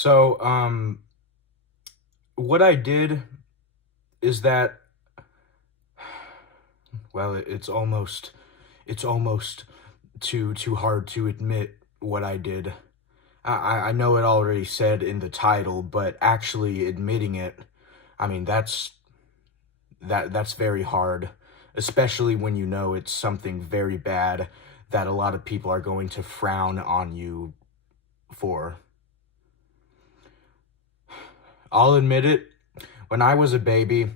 So, what I did is that, well, it's almost too hard to admit what I did. I know it already said in the title, but actually admitting it, I mean, that's very hard, especially when you know it's something very bad that a lot of people are going to frown on you for. I'll admit it, when I was a baby,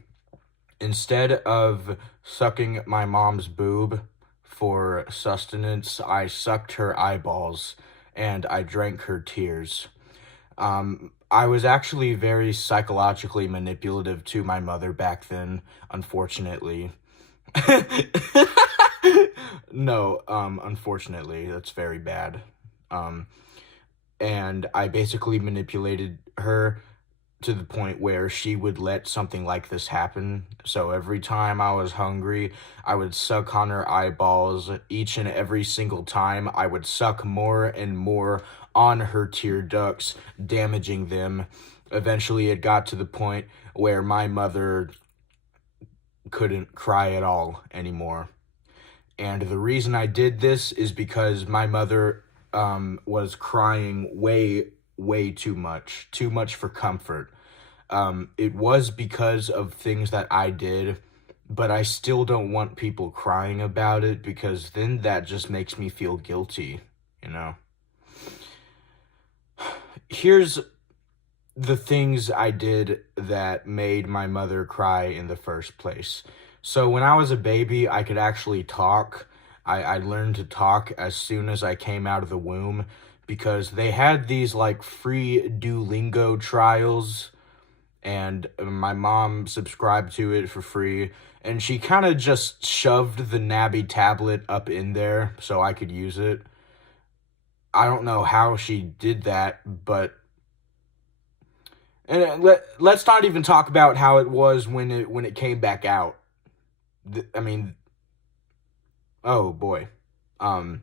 instead of sucking my mom's boob for sustenance, I sucked her eyeballs and I drank her tears. I was actually very psychologically manipulative to my mother back then, unfortunately. No, unfortunately, that's very bad. Um, and I basically manipulated her to the point where she would let something like this happen. So every time I was hungry, I would suck on her eyeballs. Each and every single time, I would suck more and more on her tear ducts, damaging them. Eventually, it got to the point where my mother couldn't cry at all anymore. And the reason I did this is because my mother was crying way too much for comfort. It was because of things that I did, but I still don't want people crying about it because then that just makes me feel guilty, you know? Here's the things I did that made my mother cry in the first place. So when I was a baby, I could actually talk. I learned to talk as soon as I came out of the womb because they had these like free Duolingo trials and my mom subscribed to it for free, and she kind of just shoved the Nabby tablet up in there so I could use it. I don't know how she did that, but and let's not even talk about how it was when it came back out. I mean, oh boy. Um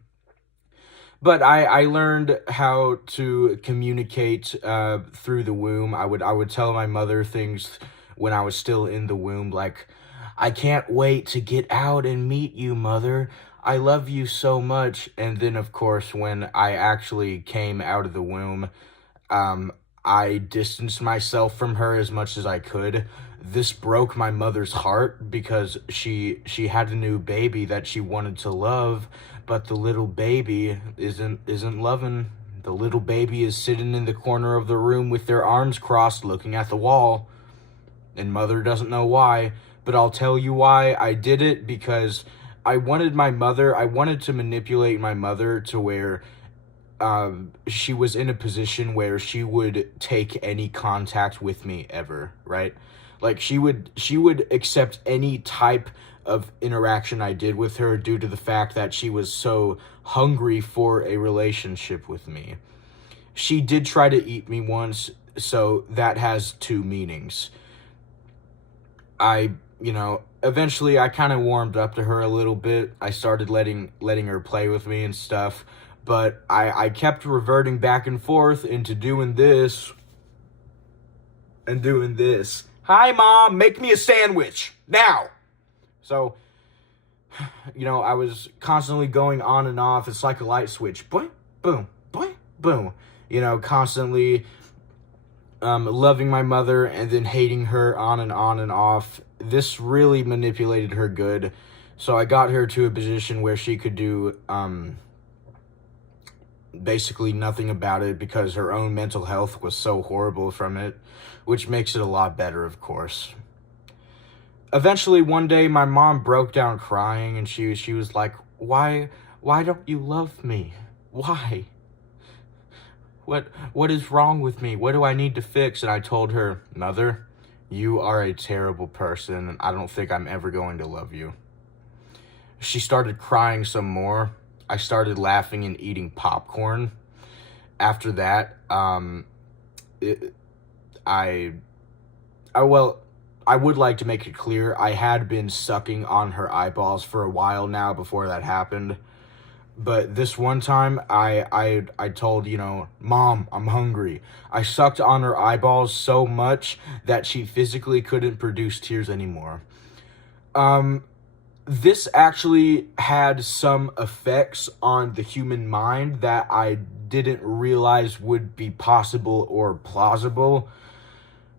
but I learned how to communicate through the womb. I would tell my mother things when I was still in the womb, like, I can't wait to get out and meet you, mother. I love you so much. And then, of course, when I actually came out of the womb, um, I distanced myself from her as much as I could. This broke my mother's heart because she had a new baby that she wanted to love, but the little baby isn't loving. The little baby is sitting in the corner of the room with their arms crossed looking at the wall, and mother doesn't know why, but I'll tell you why I did it. Because I wanted to manipulate my mother to where she was in a position where she would take any contact with me ever, right? Like she would accept any type of interaction I did with her due to the fact that she was so hungry for a relationship with me. She did try to eat me once, so that has two meanings. Eventually I kind of warmed up to her a little bit. I started letting her play with me and stuff, but I kept reverting back and forth into doing this and doing this. Hi, Mom, make me a sandwich now. So, I was constantly going on and off. It's like a light switch. Boing, boom, boing, boom. Constantly loving my mother and then hating her on and off. This really manipulated her good. So I got her to a position where she could do basically nothing about it because her own mental health was so horrible from it, which makes it a lot better, of course. Eventually, one day, my mom broke down crying, and she was like, why don't you love me? Why? What is wrong with me? What do I need to fix? And I told her, Mother, you are a terrible person, and I don't think I'm ever going to love you. She started crying some more. I started laughing and eating popcorn. After that, it, I, I would like to make it clear I had been sucking on her eyeballs for a while now before that happened. But this one time, I told, Mom, I'm hungry. I sucked on her eyeballs so much that she physically couldn't produce tears anymore. Um, this actually had some effects on the human mind that I didn't realize would be possible or plausible.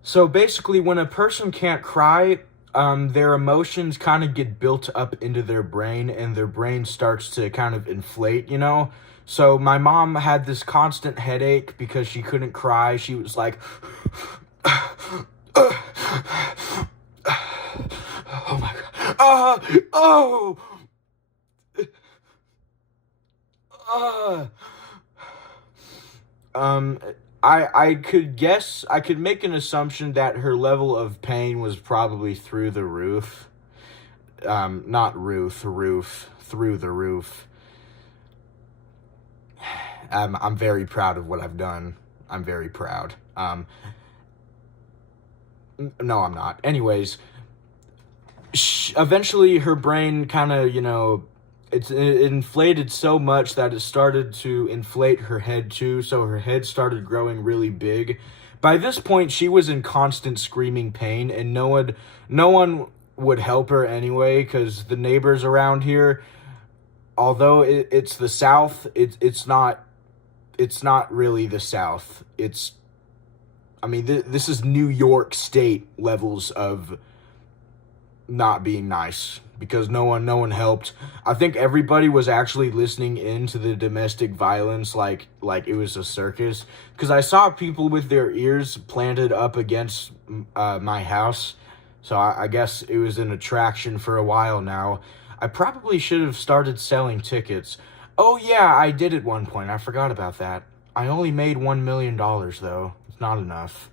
So basically, when a person can't cry, their emotions kind of get built up into their brain, and their brain starts to kind of inflate. So my mom had this constant headache because she couldn't cry. She was like, oh my god, oh, uh. Um, I could guess, I could make an assumption that her level of pain was probably through the roof. Not roof, through the roof. I'm very proud of what I've done. I'm very proud. No, I'm not. Anyways, eventually her brain kind of, it inflated so much that it started to inflate her head too, so her head started growing really big. By this point, she was in constant screaming pain, and no one would help her anyway, because the neighbors around here, although it's the South, it's not really the South. This is New York State levels of not being nice, because no one helped. I think everybody was actually listening in to the domestic violence like it was a circus, because I saw people with their ears planted up against my house. So I guess it was an attraction for a while now. I probably should have started selling tickets. Oh yeah, I did at one point. I forgot about that. I only made $1 million though. It's not enough.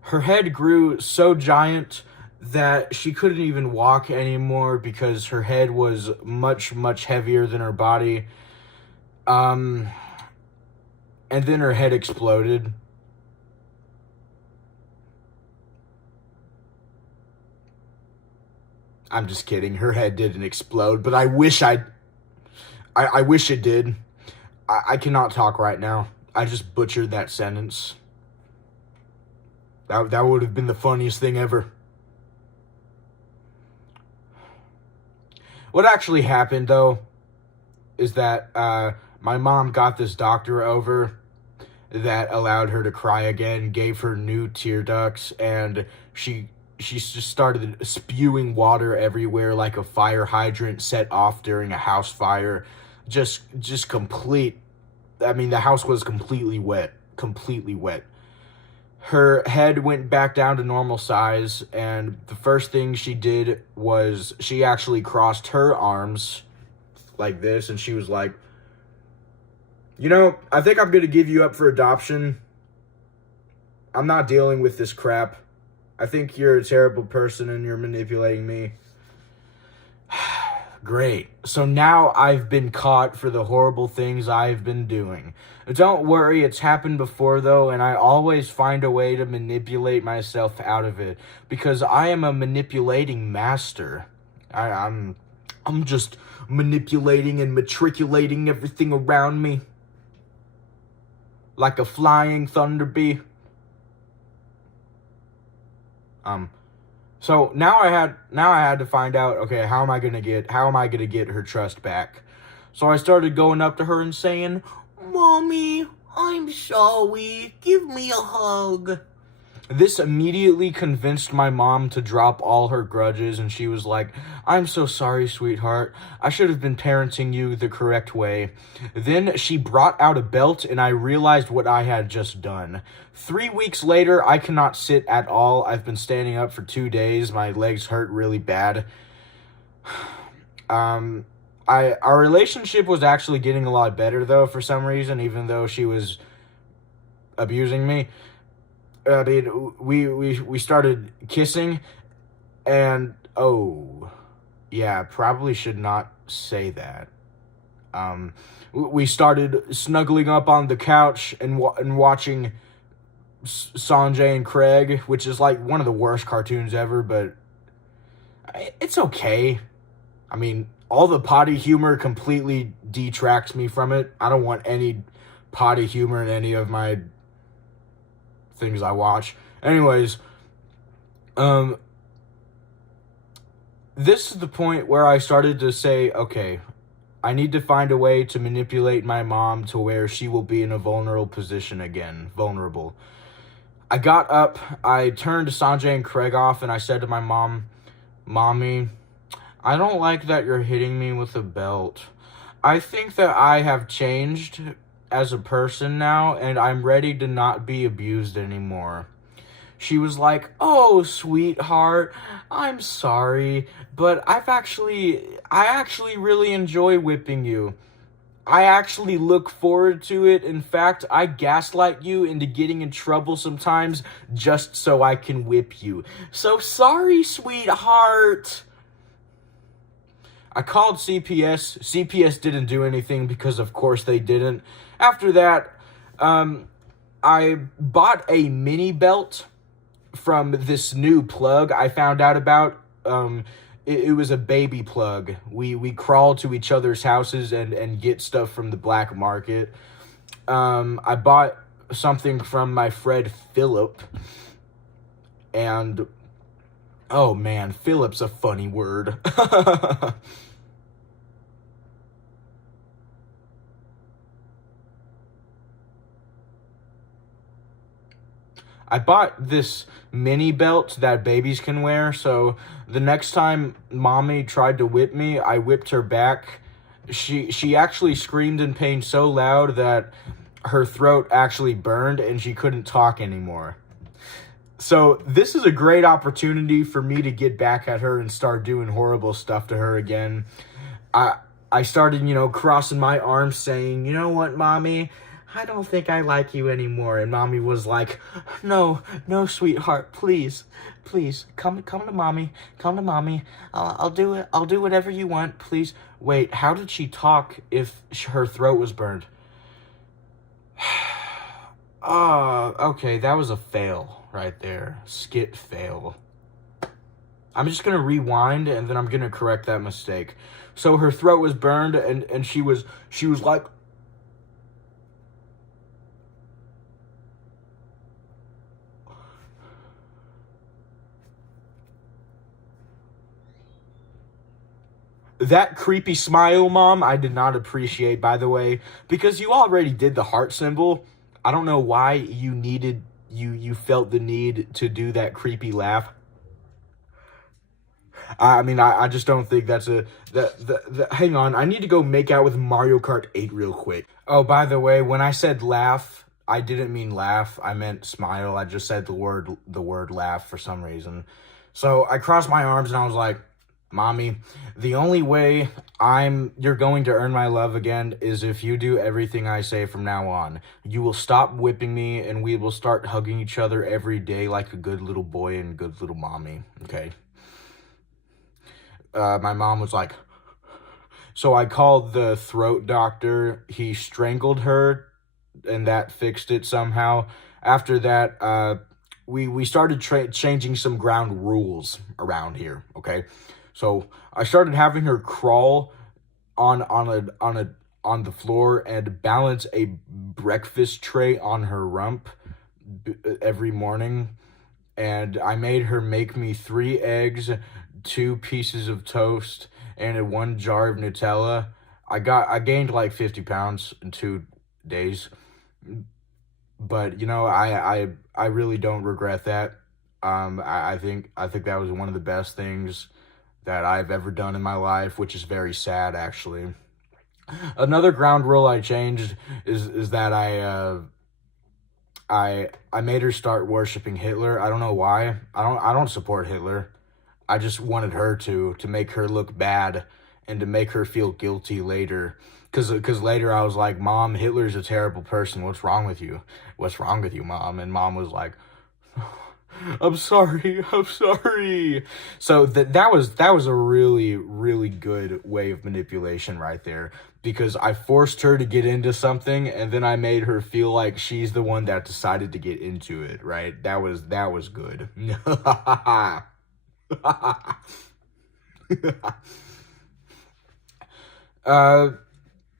Her head grew so giant that she couldn't even walk anymore because her head was much, much heavier than her body. And then her head exploded. I'm just kidding. Her head didn't explode, but I wish I wish it did. I cannot talk right now. I just butchered that sentence. That would have been the funniest thing ever. What actually happened, though, is that my mom got this doctor over that allowed her to cry again, gave her new tear ducts, and she just started spewing water everywhere like a fire hydrant set off during a house fire. Just complete. The house was completely wet. Completely wet. Her head went back down to normal size, and the first thing she did was she actually crossed her arms like this, and she was like, I think I'm going to give you up for adoption. I'm not dealing with this crap. I think you're a terrible person and you're manipulating me. Great. So now I've been caught for the horrible things I've been doing. Don't worry, it's happened before though, and I always find a way to manipulate myself out of it, because I am a manipulating master. I'm just manipulating and matriculating everything around me like a flying thunder bee. So now I had to find out, okay, how am I gonna get her trust back? So I started going up to her and saying, "Mommy, I'm sorry. Give me a hug." This immediately convinced my mom to drop all her grudges, and she was like, "I'm so sorry, sweetheart. I should have been parenting you the correct way." Then she brought out a belt, and I realized what I had just done. 3 weeks later, I cannot sit at all. I've been standing up for 2 days. My legs hurt really bad. Our relationship was actually getting a lot better, though, for some reason, even though she was abusing me. We started kissing, and probably should not say that. We started snuggling up on the couch and watching Sanjay and Craig, which is like one of the worst cartoons ever, but it's okay. all the potty humor completely detracts me from it. I don't want any potty humor in any of my things I watch. Anyways, this is the point where I started to say, okay, I need to find a way to manipulate my mom to where she will be in a vulnerable position again. Vulnerable. I got up, I turned Sanjay and Craig off, and I said to my mom, Mommy, I don't like that you're hitting me with a belt. I think that I have changed as a person now, and I'm ready to not be abused anymore. She was like, oh, sweetheart, I'm sorry, but I actually really enjoy whipping you. I actually look forward to it. In fact, I gaslight you into getting in trouble sometimes just so I can whip you. So sorry, sweetheart. I called CPS. CPS didn't do anything because, of course, they didn't. After that, I bought a mini belt from this new plug I found out about. It was a baby plug. We crawl to each other's houses and get stuff from the black market. I bought something from my friend Philip. And, oh man, Philip's a funny word. I bought this mini belt that babies can wear, so the next time mommy tried to whip me, I whipped her back. She actually screamed in pain so loud that her throat actually burned and she couldn't talk anymore. So this is a great opportunity for me to get back at her and start doing horrible stuff to her again. I started, crossing my arms saying, you know what, Mommy? I don't think I like you anymore. And Mommy was like, no, sweetheart, please, come to Mommy. Come to Mommy. I'll do it. I'll do whatever you want, please. Wait, how did she talk if her throat was burned? Okay, that was a fail right there. Skit fail. I'm just going to rewind and then I'm going to correct that mistake. So her throat was burned and she was like, that creepy smile, Mom, I did not appreciate, by the way, because you already did the heart symbol. I don't know why you felt the need to do that creepy laugh. I mean, I just don't think that's hang on, I need to go make out with Mario Kart 8 real quick. Oh, by the way, when I said laugh, I didn't mean laugh. I meant smile. I just said the word laugh for some reason. So I crossed my arms and I was like, Mommy, the only way you're going to earn my love again is if you do everything I say from now on. You will stop whipping me and we will start hugging each other every day like a good little boy and good little mommy, okay? My mom was like, so I called the throat doctor. He strangled her and that fixed it somehow. After that, we started changing some ground rules around here, okay? So I started having her crawl on the floor and balance a breakfast tray on her rump every morning. And I made her make me 3 eggs, 2 pieces of toast, and 1 jar of Nutella. I gained like 50 pounds in 2 days. But I really don't regret that. I think that was one of the best things that I've ever done in my life, which is very sad, actually. Another ground rule I changed is that I made her start worshiping Hitler. I don't know why. I don't support Hitler. I just wanted her to make her look bad and to make her feel guilty later. Cause later I was like, Mom, Hitler's a terrible person. What's wrong with you? What's wrong with you, Mom? And Mom was like, I'm sorry. So that was a really, really good way of manipulation right there, because I forced her to get into something and then I made her feel like she's the one that decided to get into it, right? That was good. Uh,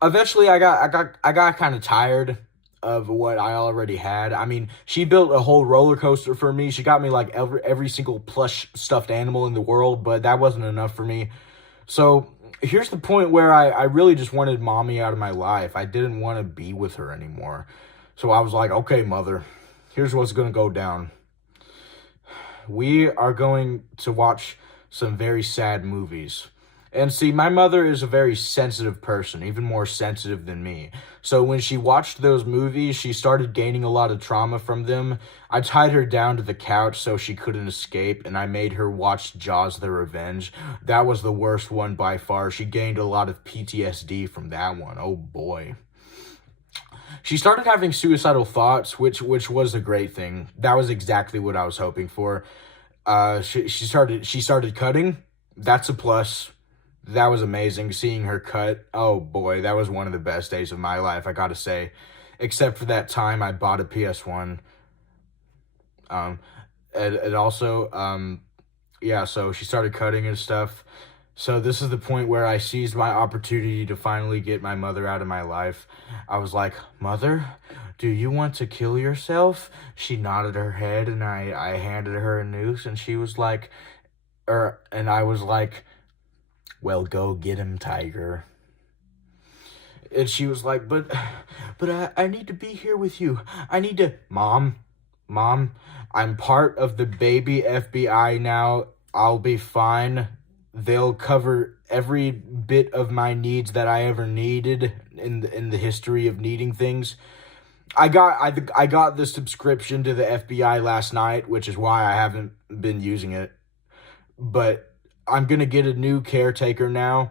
Eventually, I got kind of tired of what I already had. I mean, she built a whole roller coaster for me. She got me like every single plush stuffed animal in the world, but that wasn't enough for me. So here's the point where I really just wanted mommy out of my life. I didn't want to be with her anymore. So I was like, okay, mother, here's what's going to go down. We are going to watch some very sad movies. And see, my mother is a very sensitive person, even more sensitive than me. So when she watched those movies, she started gaining a lot of trauma from them. I tied her down to the couch so she couldn't escape, and I made her watch Jaws the Revenge. That was the worst one by far. She gained a lot of PTSD from that one. Oh boy. She started having suicidal thoughts, which was a great thing. That was exactly what I was hoping for. She started cutting. That's a plus. That was amazing seeing her cut. Oh boy, that was one of the best days of my life, I gotta say. Except for that time I bought a PS1. Um, and also, yeah, so she started cutting and stuff. So this is the point where I seized my opportunity to finally get my mother out of my life. I was like, Mother, do you want to kill yourself? She nodded her head, and I handed her a noose, and she was like, and I was like, well, go get him, tiger. And she was like, but I need to be here with you. I need to, Mom, I'm part of the baby FBI now. I'll be fine. They'll cover every bit of my needs that I ever needed in the history of needing things. I got the subscription to the FBI last night, which is why I haven't been using it. But I'm gonna get a new caretaker now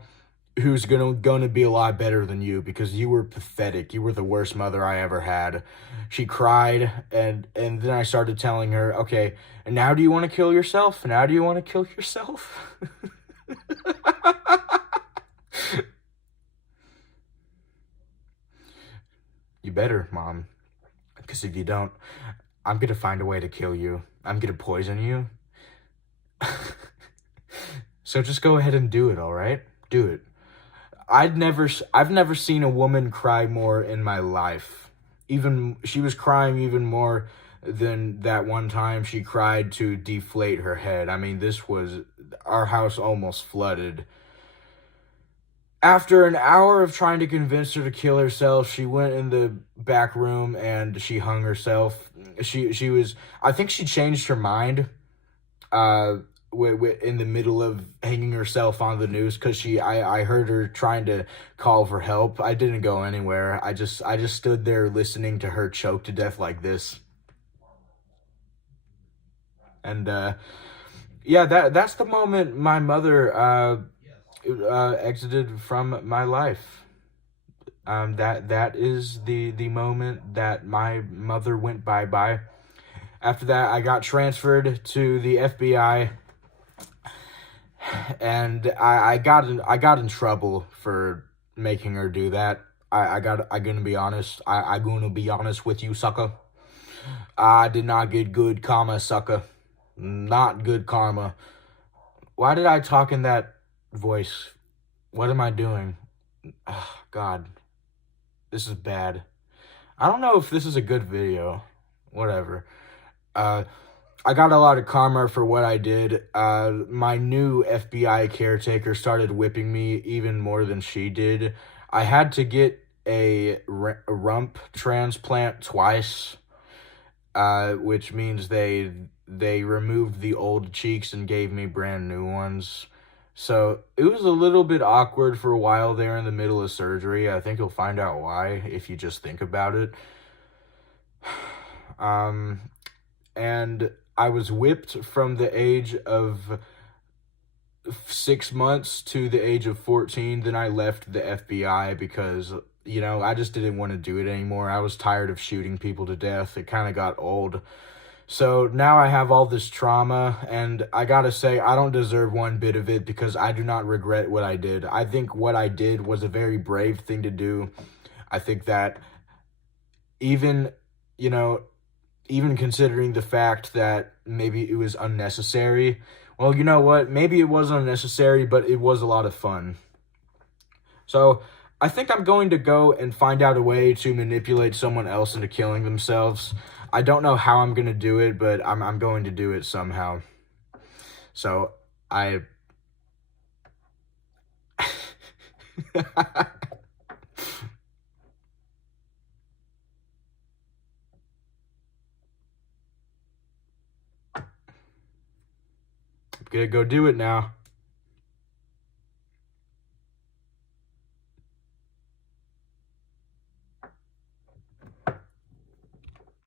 who's gonna be a lot better than you, because you were pathetic. You were the worst mother I ever had. She cried, and then I started telling her, okay, and now do you want to kill yourself? Now do you want to kill yourself? You better, Mom, because if you don't, I'm gonna find a way to kill you. I'm gonna poison you. So just go ahead and do it, all right? Do it. I've never seen a woman cry more in my life. Even she was crying even more than that one time she cried to deflate her head. I mean, this was our house almost flooded. After an hour of trying to convince her to kill herself, she went in the back room and she hung herself. She was, I think she changed her mind uh in the middle of hanging herself on the noose, because I heard her trying to call for help. I didn't go anywhere. I just stood there listening to her choke to death like this. And yeah, that's the moment my mother exited from my life. That is the moment that my mother went bye bye. After that, I got transferred to the FBI, and I got in trouble for making her do that. I'm gonna be honest. I'm gonna be honest with you, sucker. I did not get good karma, sucker. Not good karma. Why did I talk in that voice? What am I doing? Ugh, God, this is bad. I don't know if this is a good video. Whatever. Uh, I got a lot of karma for what I did. My new FBI caretaker started whipping me even more than she did. I had to get a rump transplant twice, which means they removed the old cheeks and gave me brand new ones. So it was a little bit awkward for a while there in the middle of surgery. I think you'll find out why if you just think about it. Um, and I was whipped from the age of 6 months to the age of 14. Then I left the FBI because, I just didn't want to do it anymore. I was tired of shooting people to death. It kind of got old. So now I have all this trauma, and I gotta say, I don't deserve one bit of it, because I do not regret what I did. I think what I did was a very brave thing to do. I think that even, you know, even considering the fact that maybe it was unnecessary, well, you know what? Maybe it was unnecessary, but it was a lot of fun. So I think I'm going to go and find out a way to manipulate someone else into killing themselves. I don't know how I'm going to do it, but I'm going to do it somehow. So I I'm gonna go do it now.